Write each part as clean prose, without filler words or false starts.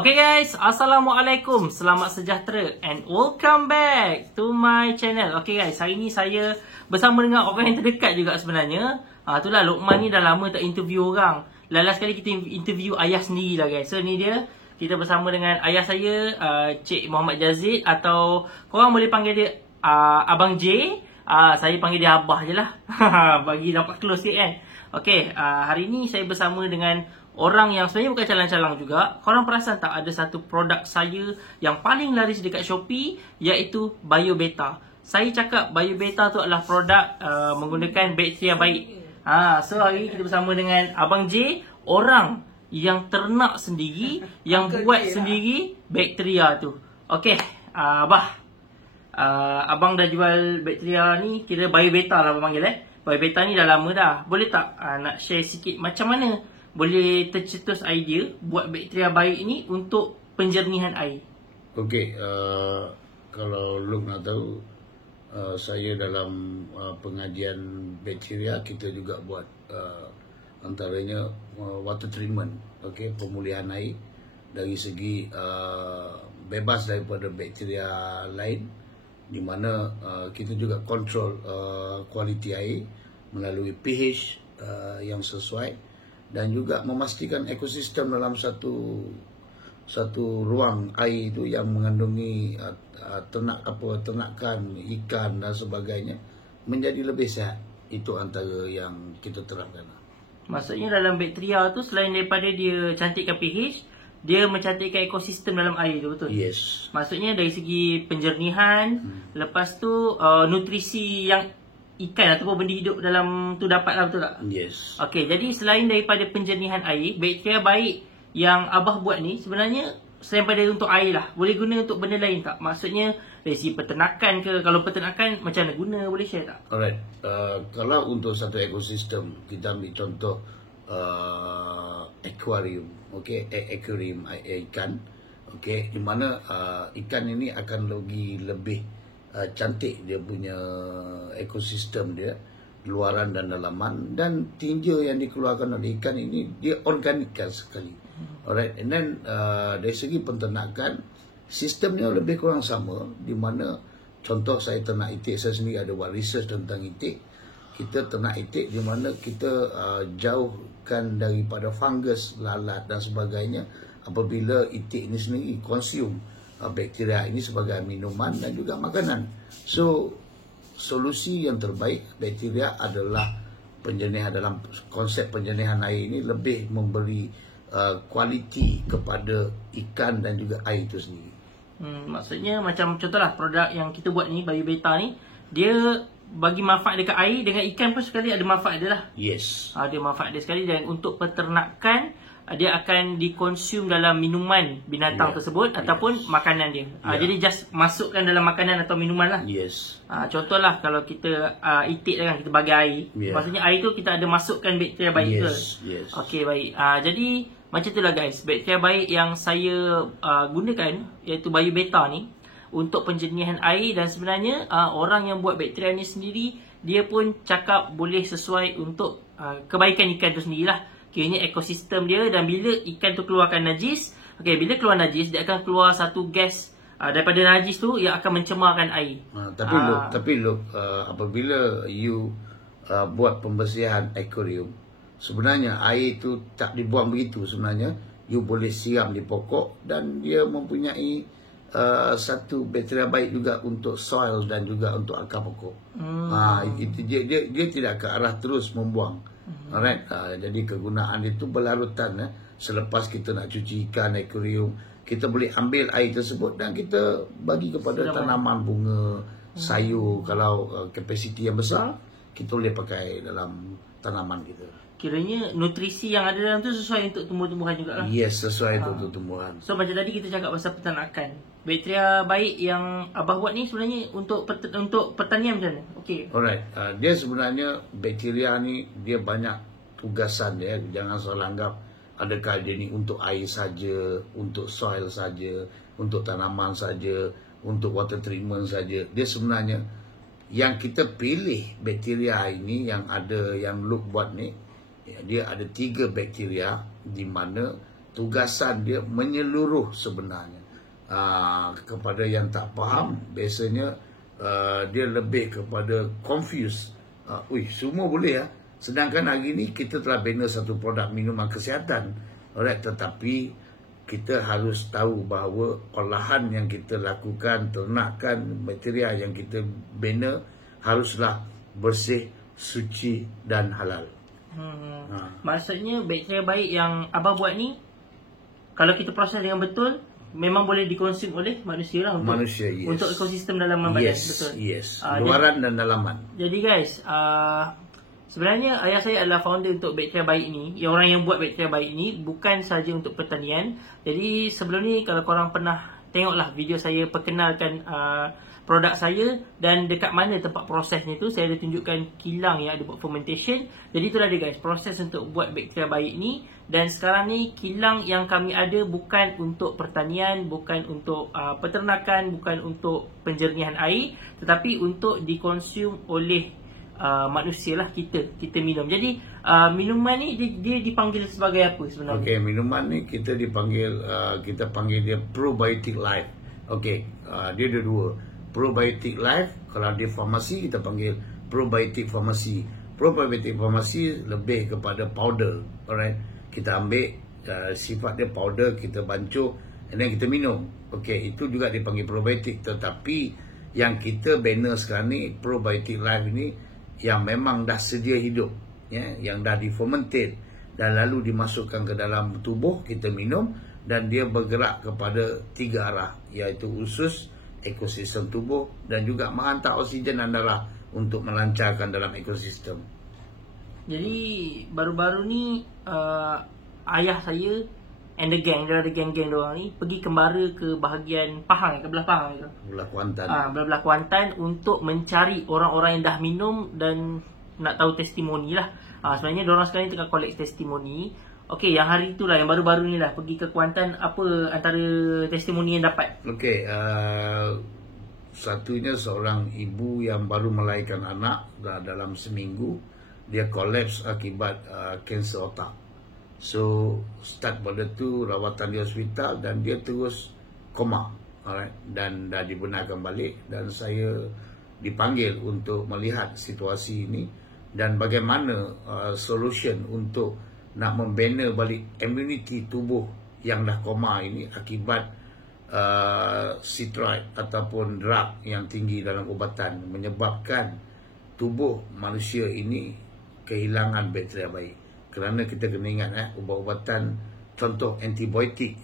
Okay guys, Assalamualaikum, selamat sejahtera and welcome back to my channel. Okay guys, hari ni saya bersama dengan orang yang terdekat juga sebenarnya. Itulah Luqman ni dah lama tak interview orang. Last kali kita interview ayah sendiri lah guys. So ni dia, kita bersama dengan ayah saya, Cik Muhammad Jazid, atau korang boleh panggil dia Abang J. Saya panggil dia Abah je lah. Bagi nampak close sikit kan. Okay, hari ni saya bersama dengan orang yang sebenarnya bukan calang-calang juga. Korang perasan tak ada satu produk saya yang paling laris dekat Shopee, iaitu Biobeta. Saya cakap Biobeta tu adalah produk menggunakan bakteria baik. So hari ni kita bersama dengan Abang J, orang yang ternak sendiri, yang buat sendiri bakteria tu. Okey, Abah, abang dah jual bakteria ni, kira Biobeta lah abang panggil Biobeta ni dah lama dah. Boleh tak nak share sikit macam mana boleh tercetus idea buat bakteria baik ni untuk penjernihan air? Okey, kalau lu nak tahu, saya dalam pengajian bakteria, kita juga buat antaranya water treatment, okey, pemulihan air dari segi bebas daripada bakteria lain, di mana kita juga kontrol kualiti air melalui pH yang sesuai, dan juga memastikan ekosistem dalam satu ruang air itu yang mengandungi ternakan ikan dan sebagainya menjadi lebih sihat. Itu antara yang kita terapkan. Maksudnya dalam bakteria tu, selain daripada dia cantikkan pH, dia mencantikkan ekosistem dalam air tu, betul? Yes. Maksudnya dari segi penjernihan, lepas tu nutrisi yang ikan ataupun benda hidup dalam tu dapat lah, betul tak? Yes. Okey, jadi selain daripada penjernihan air, bakteria baik yang Abah buat ni sebenarnya selain daripada untuk air lah, boleh guna untuk benda lain tak? Maksudnya dari segi peternakan ke? Kalau peternakan macam mana guna, boleh share tak? Alright, kalau untuk satu ekosistem, kita ambil contoh aquarium, okey, aquarium ikan, okey, di mana ikan ini akan lebih cantik dia punya ekosistem dia, luaran dan dalaman, dan tinja yang dikeluarkan oleh ikan ini dia organik sekali. Alright, and then dari segi penternakan, sistemnya lebih kurang sama, di mana contoh saya ternak itik, saya sendiri ada buat research tentang itik. Kita ternak itik di mana kita jauhkan daripada fungus, lalat dan sebagainya apabila itik ini sendiri consume bakteria ini sebagai minuman dan juga makanan. So solusi yang terbaik bakteria adalah penjernihan. Dalam konsep penjernihan air ini lebih memberi kualiti kepada ikan dan juga air itu sendiri. Maksudnya macam contohlah produk yang kita buat ni, Biobeta ni, dia bagi manfaat dekat air, dengan ikan pun sekali ada manfaat dia lah. Yes. Ada manfaat dia sekali, dan untuk peternakan dia akan dikonsum dalam minuman binatang tersebut ataupun makanan dia. Jadi just masukkan dalam makanan atau minuman lah. Yes. Contohlah kalau kita itik kan, kita bagi air, maksudnya air tu kita ada masukkan bakteria baik ke? Yes. Okey, baik. Jadi macam itulah guys, bakteria baik yang saya gunakan, iaitu Biobeta ni, untuk penjernihan air. Dan sebenarnya orang yang buat bakteria ni sendiri, dia pun cakap boleh sesuai untuk kebaikan ikan tu sendirilah. Kiranya ekosistem dia, dan bila ikan tu keluarkan najis, bila keluar najis, dia akan keluar satu gas daripada najis tu yang akan mencemarkan air. Tapi apabila you buat pembersihan akuarium, sebenarnya air tu tak dibuang begitu. Sebenarnya you boleh siram di pokok, dan dia mempunyai satu bakteria baik juga untuk soil dan juga untuk akar pokok. Dia tidak ke arah terus membuang. Alright, jadi kegunaan itu berlarutan. Selepas kita nak cuci ikan akuarium, kita boleh ambil air tersebut dan kita bagi kepada tanaman bunga, sayur. Kalau kapasiti yang besar, kita boleh pakai dalam tanaman kita. Kiranya nutrisi yang ada dalam tu sesuai untuk tumbuh-tumbuhan juga lah. Yes, sesuai untuk tumbuhan. So macam tadi kita cakap pasal peternakan, bakteria baik yang Abah buat ni sebenarnya untuk pertanian macam mana? Okey. Alright, dia sebenarnya bakteria ni dia banyak tugasan dia. Jangan salah anggap adakah dia ni untuk air saja, untuk soil saja, untuk tanaman saja, untuk water treatment saja. Dia sebenarnya yang kita pilih bakteria ini yang ada, yang Luke buat ni, dia ada 3 bakteria di mana tugasan dia menyeluruh sebenarnya. Kepada yang tak faham, biasanya dia lebih kepada confused. Semua boleh ya. Sedangkan hari ini kita telah bina satu produk minuman kesihatan. Alright, tetapi kita harus tahu bahawa olahan yang kita lakukan, ternakan, material yang kita bina haruslah bersih, suci dan halal. Maksudnya bakteria baik yang Abah buat ni, kalau kita proses dengan betul, memang boleh dikonsum oleh manusia lah untuk, yes. Untuk ekosistem dalaman badan. Betul. Yes, luaran dan dalaman. Jadi guys, sebenarnya ayah saya adalah founder untuk bakteria baik ni. Orang yang buat bakteria baik ni bukan saja untuk pertanian. Jadi sebelum ni kalau korang pernah tengoklah video saya perkenalkan produk saya dan dekat mana tempat prosesnya tu, saya ada tunjukkan kilang yang ada buat fermentation. Jadi itulah dia guys, proses untuk buat bakteria baik ni. Dan sekarang ni kilang yang kami ada bukan untuk pertanian, bukan untuk peternakan, bukan untuk penjernihan air, tetapi untuk dikonsum oleh manusia lah, kita minum. Jadi minuman ni dia dipanggil sebagai apa sebenarnya? Okey, minuman ni kita panggil dia Probiotic Life. Okey, dia ada dua. Probiotic Life, kalau di farmasi kita panggil Probiotic Farmasi. Probiotic Farmasi lebih kepada powder. Alright, kita ambil sifat dia powder, kita bancuh and then kita minum. Okey, itu juga dipanggil probiotic. Tetapi yang kita bina sekarang ni, Probiotic Life ni, yang memang dah sedia hidup, ya, yang dah difermentate dan lalu dimasukkan ke dalam tubuh, kita minum dan dia bergerak kepada 3 arah, iaitu usus, ekosistem tubuh dan juga menghantar oksigen dan darah untuk melancarkan dalam ekosistem. Jadi baru-baru ni ayah saya and the gang, dia ada geng-geng diorang ni pergi kembara ke bahagian Pahang, ke belah Pahang ke? Belah Kuantan. Belah Kuantan untuk mencari orang-orang yang dah minum dan nak tahu testimoni lah. Sebenarnya diorang sekarang ni tengah collect testimoni. Okey, yang hari itulah, yang baru-baru ni lah pergi ke Kuantan, apa antara testimoni yang dapat? Okey, satunya seorang ibu yang baru melahirkan anak dalam seminggu, dia kolaps akibat kanser otak. So start pada tu rawatan di hospital dan dia terus koma. Alright, dan dah dibenarkan balik dan saya dipanggil untuk melihat situasi ini dan bagaimana solution untuk nak membina balik immunity tubuh yang dah koma ini akibat steroid ataupun drug yang tinggi dalam ubatan menyebabkan tubuh manusia ini kehilangan bakteria baik. Kerana kita kena ingat ubat-ubatan, contoh antibiotik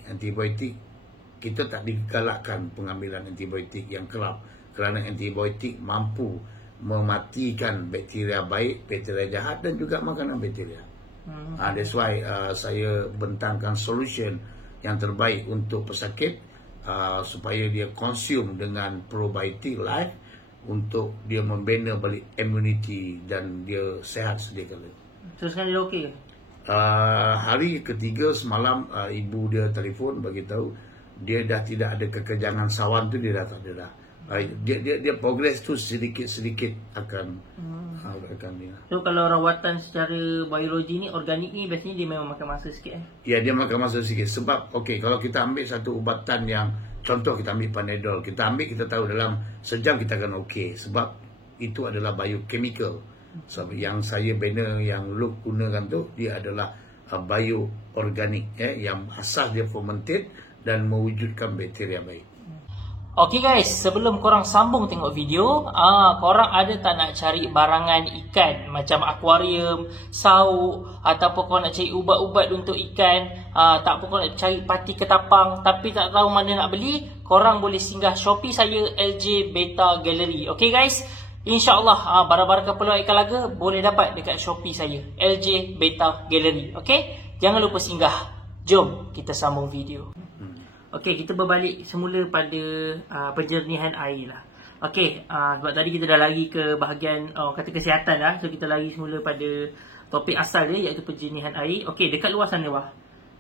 kita tak digalakkan pengambilan antibiotik yang kerap kerana antibiotik mampu mematikan bakteria baik, bakteria jahat dan juga makanan bakteria. That's why saya bentangkan solution yang terbaik untuk pesakit supaya dia consume dengan Probiotic Life untuk dia membina balik immunity dan dia sehat sedia kala. So sekarang dia okey ke? Hari ketiga semalam ibu dia telefon bagi tahu dia dah tidak ada kekejangan sawan tu, dia dah tak ada dah. Dia progress tu sedikit-sedikit akan dia. So kalau rawatan secara biologi ni, organik ni, biasanya dia memang makan masa sikit Ya, dia makan masa sikit. Sebab okey, kalau kita ambil satu ubatan yang contoh kita ambil Panadol, kita tahu dalam sejam kita akan okey sebab itu adalah biochemical. So, yang saya bina, yang Luke gunakan tu, dia adalah bioorganik, yang asal dia fermented dan mewujudkan bakteria baik. Okay guys, sebelum korang sambung tengok video, korang ada tak nak cari barangan ikan macam akuarium, sauk, ataupun korang nak cari ubat-ubat untuk ikan, tak apa korang nak cari parti ketapang tapi tak tahu mana nak beli, korang boleh singgah Shopee saya, LJ Beta Gallery. Okay guys, InsyaAllah barang-barang keperluan ikan laga boleh dapat dekat Shopee saya, LJ Beta Gallery. Okay, jangan lupa singgah. Jom kita sambung video. Okay, kita berbalik semula pada penjernihan air lah. Okay, sebab tadi kita dah lari ke bahagian kata kesihatan lah. So kita lari semula pada topik asal dia, iaitu penjernihan air. Okay, dekat luar sana wah,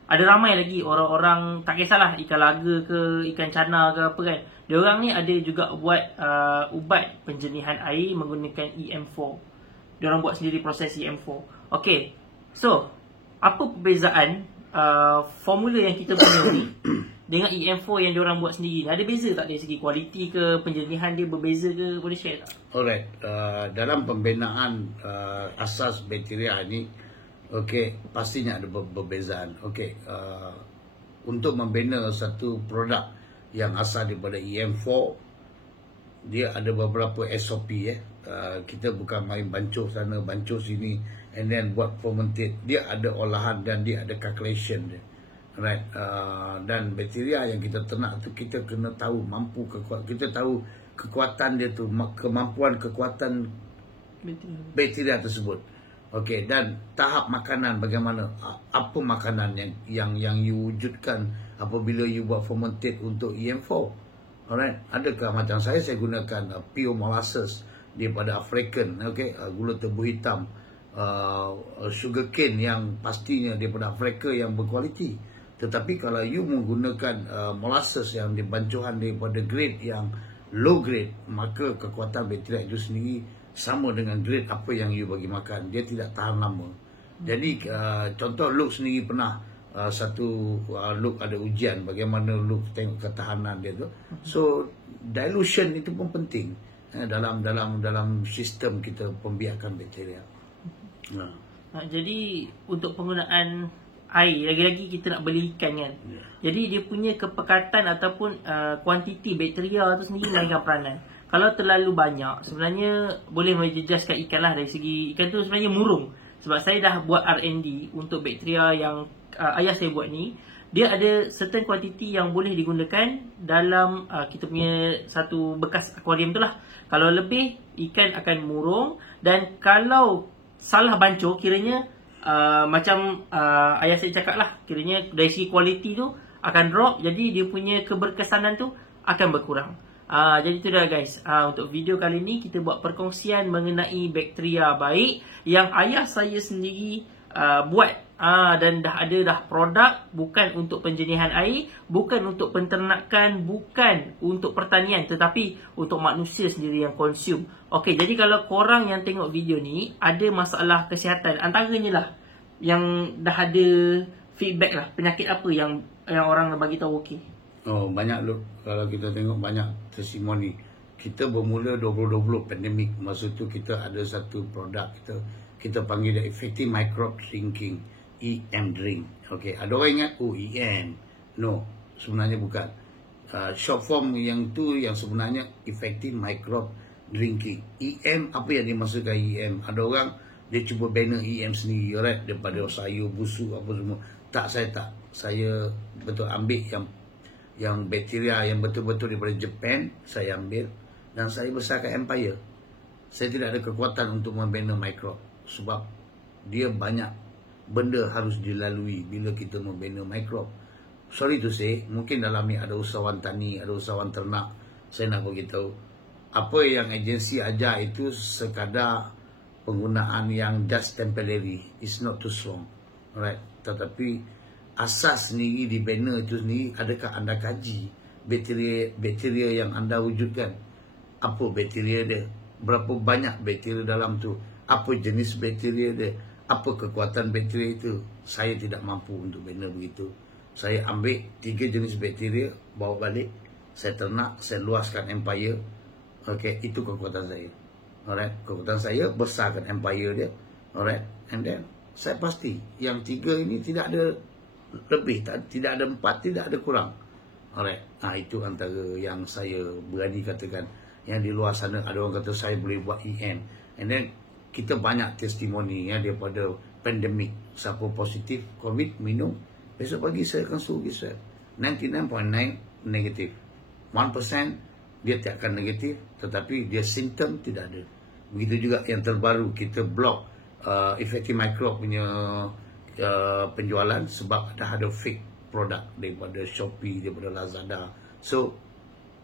ada ramai lagi orang-orang, tak kisahlah ikan laga ke, ikan cana ke apa kan, diorang ni ada juga buat ubat penjernihan air menggunakan EM4. Diorang buat sendiri proses EM4. Okay, so apa perbezaan formula yang kita punya ni dengan EM4 yang diorang buat sendiri ni, ada beza tak dari segi kualiti ke, penjernihan dia berbeza ke? Boleh share tak? Alright, dalam pembinaan asas bakteria ni, pastinya ada perbezaan. Untuk membina satu produk yang asal daripada EM4, dia ada beberapa SOP. Kita bukan main bancuh sana, bancuh sini, and then buat fermentate. Dia ada olahan dan dia ada calculation dia. Right, dan bakteria yang kita ternak tu kita kena tahu kita tahu kekuatan dia tu, kekuatan bakteria tersebut. Dan tahap makanan bagaimana, apa makanan yang you wujudkan apabila you buat fermentate untuk EM4. Alright, adakah macam saya gunakan pure molasses daripada African, gula tebu hitam, sugar cane yang pastinya daripada Afrika yang berkualiti. Tetapi kalau you menggunakan molasses yang dibancuhan daripada grade yang low grade, maka kekuatan bakteria itu sendiri sama dengan grade apa yang you bagi makan. Dia tidak tahan lama. Jadi contoh Luke sendiri pernah Luke ada ujian bagaimana Luke tengok ketahanan dia tu. So dilution itu pun penting dalam sistem kita pembiakan bakteria. Jadi untuk penggunaan air, lagi-lagi kita nak beli ikan kan. Jadi dia punya kepekatan ataupun kuantiti bakteria tu sendiri mainkan peranan. Kalau terlalu banyak, sebenarnya boleh menjejaskan ikan lah. Dari segi ikan tu sebenarnya murung. Sebab saya dah buat R&D untuk bakteria yang ayah saya buat ni. Dia ada certain kuantiti yang boleh digunakan dalam kita punya satu bekas akuarium tu lah. Kalau lebih, ikan akan murung. Dan kalau salah bancuh, kiranya macam ayah saya cakap lah, kiranya dari segi kualiti tu akan drop. Jadi dia punya keberkesanan tu akan berkurang. Jadi tu dah guys, untuk video kali ni kita buat perkongsian mengenai bakteria baik yang ayah saya sendiri buat. Dan dah ada produk, bukan untuk penjernihan air, bukan untuk penternakan, bukan untuk pertanian, tetapi untuk manusia sendiri yang consume. Jadi kalau korang yang tengok video ni ada masalah kesihatan, antaranya lah yang dah ada feedback lah, penyakit apa yang orang bagi tahu banyak loh. Kalau kita tengok banyak testimoni. Kita bermula 2020 pandemik, masa tu kita ada satu produk kita panggil dia Effective Microbe Drinking, EM drink. Ada orang ingat EM. No, sebenarnya bukan. Short form yang tu yang sebenarnya Effective Microbe Drinking. EM, apa yang dimaksudkan EM? Ada orang dia cuba banner EM sendiri, right? Daripada sayur, busuk, apa semua. Tak, saya tak. Saya betul ambil yang bakteria yang betul-betul daripada Japan, saya ambil dan saya besarkan Empire. Saya tidak ada kekuatan untuk membina microbe sebab dia banyak benda harus dilalui bila kita membina microbe. Sorry to say, mungkin dalam ni ada usahawan tani, ada usahawan ternak. Saya nak beritahu, apa yang agensi ajar itu sekadar penggunaan yang just temporary, is not too strong, right? Tetapi asas sendiri di banner itu sendiri, adakah anda kaji bakteria yang anda wujudkan? Apa bakteria dia? Berapa banyak bakteria dalam tu? Apa jenis bakteria dia? Apa kekuatan bakteria itu? Saya tidak mampu untuk banner begitu. Saya ambil 3 jenis bakteria, bawa balik, saya ternak, saya luaskan Empire. Itu kekuatan saya. Alright, kekuatan saya besarkan Empire dia. Alright, and then saya pasti yang 3 ini tidak ada lebih, tidak ada 4, tidak ada kurang. Alright, itu antara yang saya berani katakan. Yang di luar sana ada orang kata saya boleh buat EM, and then kita banyak testimoni daripada pandemik. Siapa positif COVID minum, besok pagi saya akan suruh pergi swab. 99.9 negatif, 1% dia tak akan negatif, tetapi dia simptom tidak ada. Begitu juga yang terbaru, kita block Effective Microbe punya penjualan sebab dah ada fake produk daripada Shopee, daripada Lazada. So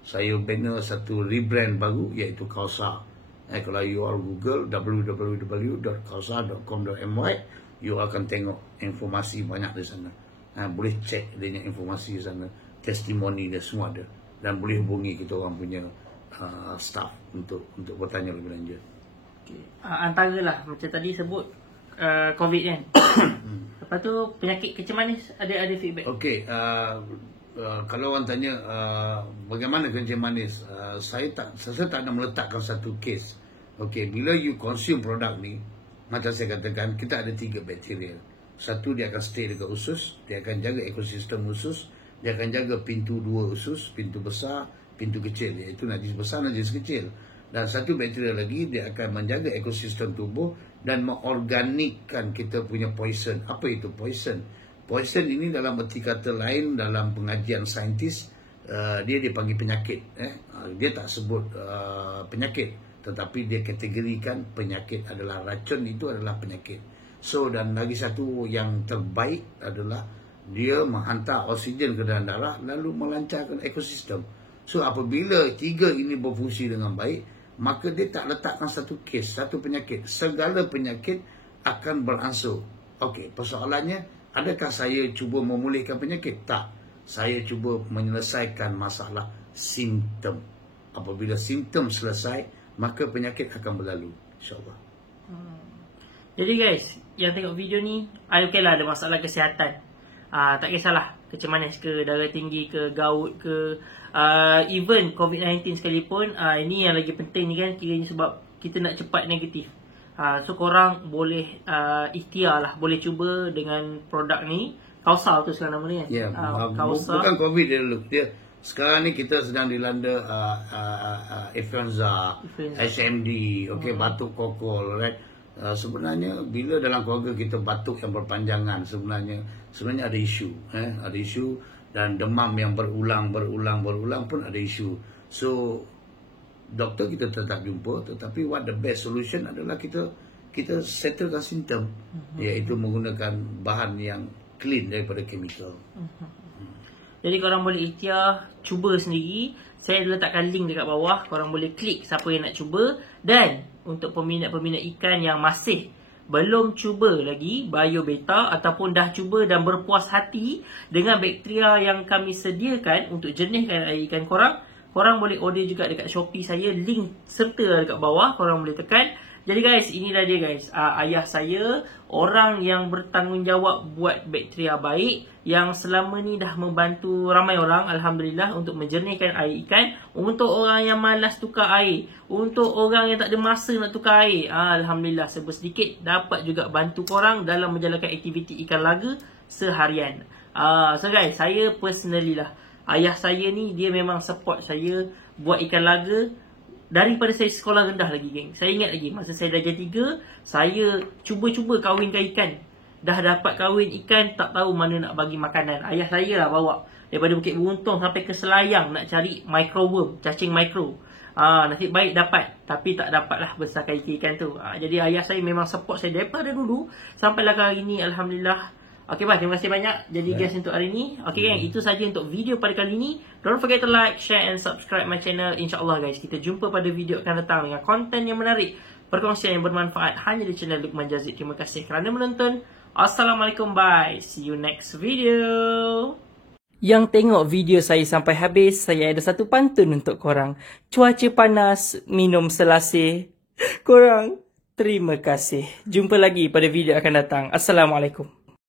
saya banner satu rebrand baru iaitu Kausa. Kalau you all Google www.kausa.com.my, you akan tengok informasi banyak di sana. Boleh cek dia informasi di sana, testimoni dia semua ada, dan boleh hubungi kita orang punya staff untuk bertanya lebih lanjut. Antara lah macam tadi sebut COVID kan. Lepas Lepas tu penyakit kencing manis ada feedback. Okey, kalau orang tanya bagaimana kencing manis, saya tak nak meletakkan satu kes. Okey, bila you consume produk ni, macam saya katakan, kita ada 3 bakteria. Satu, dia akan stay dekat usus, dia akan jaga ekosistem usus, dia akan jaga pintu 2 usus, pintu besar, pintu kecil, iaitu najis besar, najis kecil. Dan satu bakteria lagi, dia akan menjaga ekosistem tubuh dan mengorganikkan kita punya poison. Apa itu poison? Poison ini dalam erti kata lain, dalam pengajian saintis, dia dipanggil penyakit. Dia tak sebut penyakit, tetapi dia kategorikan penyakit adalah racun, itu adalah penyakit. So, dan lagi satu yang terbaik adalah dia menghantar oksigen ke dalam darah lalu melancarkan ekosistem. So, apabila 3 ini berfungsi dengan baik, maka dia tak letakkan satu kes, satu penyakit. Segala penyakit akan beransur. Okey, persoalannya, adakah saya cuba memulihkan penyakit? Tak. Saya cuba menyelesaikan masalah simptom. Apabila simptom selesai, maka penyakit akan berlalu, insyaAllah. Jadi guys, yang tengok video ni, okey lah ada masalah kesihatan. Tak kisahlah kencing manis ke, darah tinggi ke, gout ke, even COVID-19 sekalipun, ini yang lagi penting ni kan, kiranya sebab kita nak cepat negatif. So korang boleh ikhtiar lah, boleh cuba dengan produk ni. Kausar tu sekarang nama ni kan? Ya, bukan COVID dia. Sekarang ni kita sedang dilanda influenza, SMD, batuk kokol, right? Sebenarnya bila dalam keluarga kita batuk yang berpanjangan, sebenarnya ada isu, ada isu, dan demam yang berulang pun ada isu. So doktor kita tetap jumpa, tetapi what the best solution adalah kita settlekan simptom, iaitu menggunakan bahan yang clean daripada chemical. Jadi korang boleh ikhtiar, cuba sendiri. Saya letakkan link dekat bawah, korang boleh klik siapa yang nak cuba. Dan untuk peminat-peminat ikan yang masih belum cuba lagi Biobeta ataupun dah cuba dan berpuas hati dengan bakteria yang kami sediakan untuk jernihkan air ikan korang, korang boleh order juga dekat Shopee saya. Link serta dekat bawah, korang boleh tekan. Jadi guys, inilah dia guys, ayah saya, orang yang bertanggungjawab buat bakteria baik, yang selama ni dah membantu ramai orang, Alhamdulillah, untuk menjernihkan air ikan. Untuk orang yang malas tukar air, untuk orang yang tak ada masa nak tukar air, Alhamdulillah, sedikit dapat juga bantu korang dalam menjalankan aktiviti ikan laga seharian. So guys, saya personally lah, ayah saya ni, dia memang support saya buat ikan laga daripada saya sekolah rendah lagi, geng. Saya ingat lagi, masa saya darjah 3, saya cuba-cuba kahwinkan ikan. Dah dapat kahwin ikan, tak tahu mana nak bagi makanan. Ayah saya lah bawa daripada Bukit Beruntung sampai ke Selayang nak cari microworm, cacing mikro. Nasib baik dapat, tapi tak dapat lah besarkan ikan tu. Jadi ayah saya memang support saya daripada dulu sampailah ke hari ni, Alhamdulillah. Okey bye, terima kasih banyak. Jadi guys, untuk hari ni, okey gang, itu saja untuk video pada kali ni. Don't forget to like, share and subscribe my channel. InsyaAllah guys, kita jumpa pada video akan datang dengan konten yang menarik, perkongsian yang bermanfaat hanya di channel Luqman Jazid. Terima kasih kerana menonton. Assalamualaikum, bye. See you next video. Yang tengok video saya sampai habis, saya ada satu pantun untuk korang. Cuaca panas, minum selasih. Korang, terima kasih. Jumpa lagi pada video akan datang. Assalamualaikum.